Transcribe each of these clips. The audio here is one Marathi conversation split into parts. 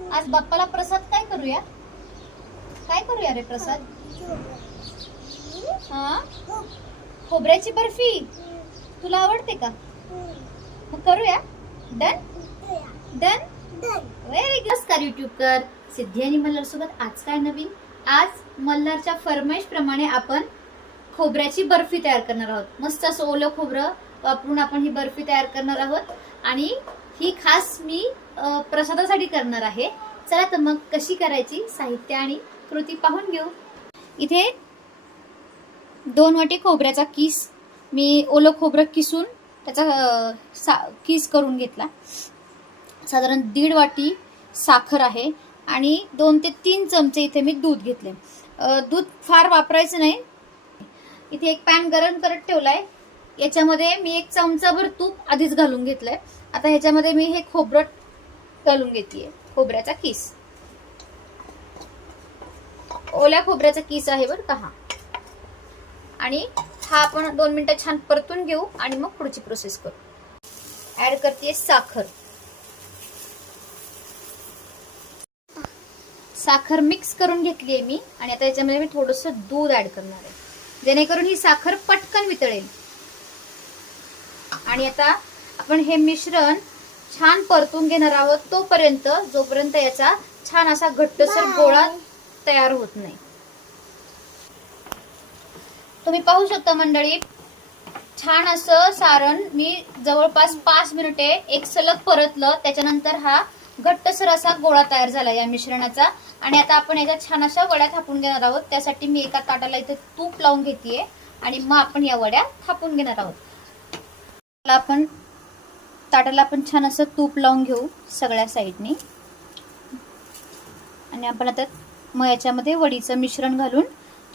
आज बाप्पाला प्रसाद काय करूया? काय करूया रे प्रसाद? हा, खोबऱ्याची बर्फी. तुला आवडते का? मग करूया. Done done. Very good. नमस्कार युट्यूबकर, सिद्धी आणि मल्हार सोबत आज काय नवीन? आज मल्हारच्या फरमाईश प्रमाणे आपण खोबऱ्याची बर्फी तयार करणार आहोत. मस्त असं ओलं खोबरं वापरून आपण ही बर्फी तयार करणार आहोत आणि ही खास मी प्रसादासाठी करणार आहे. चला तर मग कशी करायची, साहित्य आणि कृती पाहून घेऊ. इथे 2 वाटी खोबऱ्याचा किस, मी ओलं खोबरं किसून त्याचा किस करून घेतला. साधारण 1.5 वाटी साखर आहे आणि 2 ते 3 चमचे इथे मी दूध घेतले. दूध फार वापरायचं नाही. इथे एक पॅन गरम करत ठेवलाय. याच्यामध्ये मी 1 चमचाभर तूप आधीच घालून घेतलंय. आता ह्याच्यामध्ये मी हे खोबरं घालून घेतेय, खोबऱ्याचा किस. ओल्या खोबऱ्याचा किस आहे बरं का हा. आणि हा आपण 2 मिनिटं छान परतून घेऊ आणि मग पुढची प्रोसेस करू. ऍड करते साखर. साखर मिक्स करून घेतली आहे मी आणि आता याच्यामध्ये मी थोडंसं दूध ऍड करणार आहे, जेणेकरून ही साखर पटकन वितळेल. आणि आता आपण हे मिश्रण छान परतून घेणार आहोत, तोपर्यंत जोपर्यंत याचा छान असा घट्टसर गोळा तयार होत नाही. तुम्ही पाहू शकता मंडळी, छान असं सारण मी जवळपास 5 मिनिटे एक सलग परतलं. त्याच्यानंतर हा घट्टसर असा गोळा तयार झाला या मिश्रणाचा. आणि आता आपण याच्या छान अशा वड्या थापून घेणार आहोत. त्यासाठी मी एका ताटाला इथे तूप लावून घेतेय आणि मग आपण या वड्या थापून घेणार आहोत. ताटाला आपण छान असं तूप लावून घेऊ सगळ्या साईडनी. आणि आपण आता मग याच्यामध्ये वडीचं मिश्रण घालून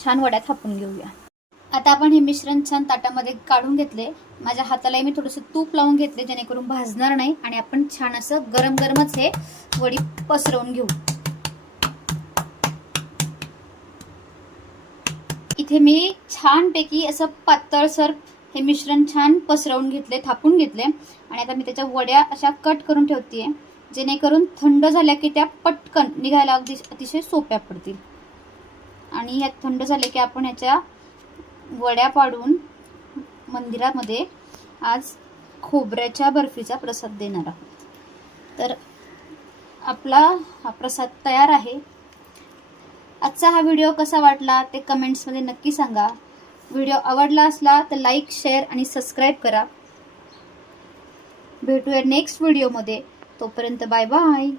छान वड्या थापून घेऊया. आता आपण हे मिश्रण छान ताटामध्ये काढून घेतले. माझ्या हातालाही मी थोडंसं तूप लावून घेतले, जेणेकरून भाजणार नाही. आणि आपण छान असं गरम गरमच हे वडी पसरवून घेऊ. इथे मी छानपैकी असं पातळसर हे मिश्रण छान पसरवून घेतले, थापून घेतले. आणि आता मी त्याच्या वड्या अशा कट करून ठेवतेय, जेणेकरून थंड झाल्या की त्या पटकन निघायला अतिशय सोप्या पडतील. आणि ह्या थंड झाल्या की आपण ह्याच्या वड्या पाडून मंदिरामध्ये आज खोबऱ्याच्या बर्फीचा प्रसाद देणार आहोत. तर आपला हा प्रसाद तयार आहे. आजचा हा व्हिडिओ कसा वाटला ते कमेंट्समध्ये नक्की सांगा. व्हिडिओ आवडला असला तर लाईक, शेअर आणि सबस्क्राईब करा. भेटूया नेक्स्ट व्हिडिओमध्ये. तोपर्यंत बाय बाय.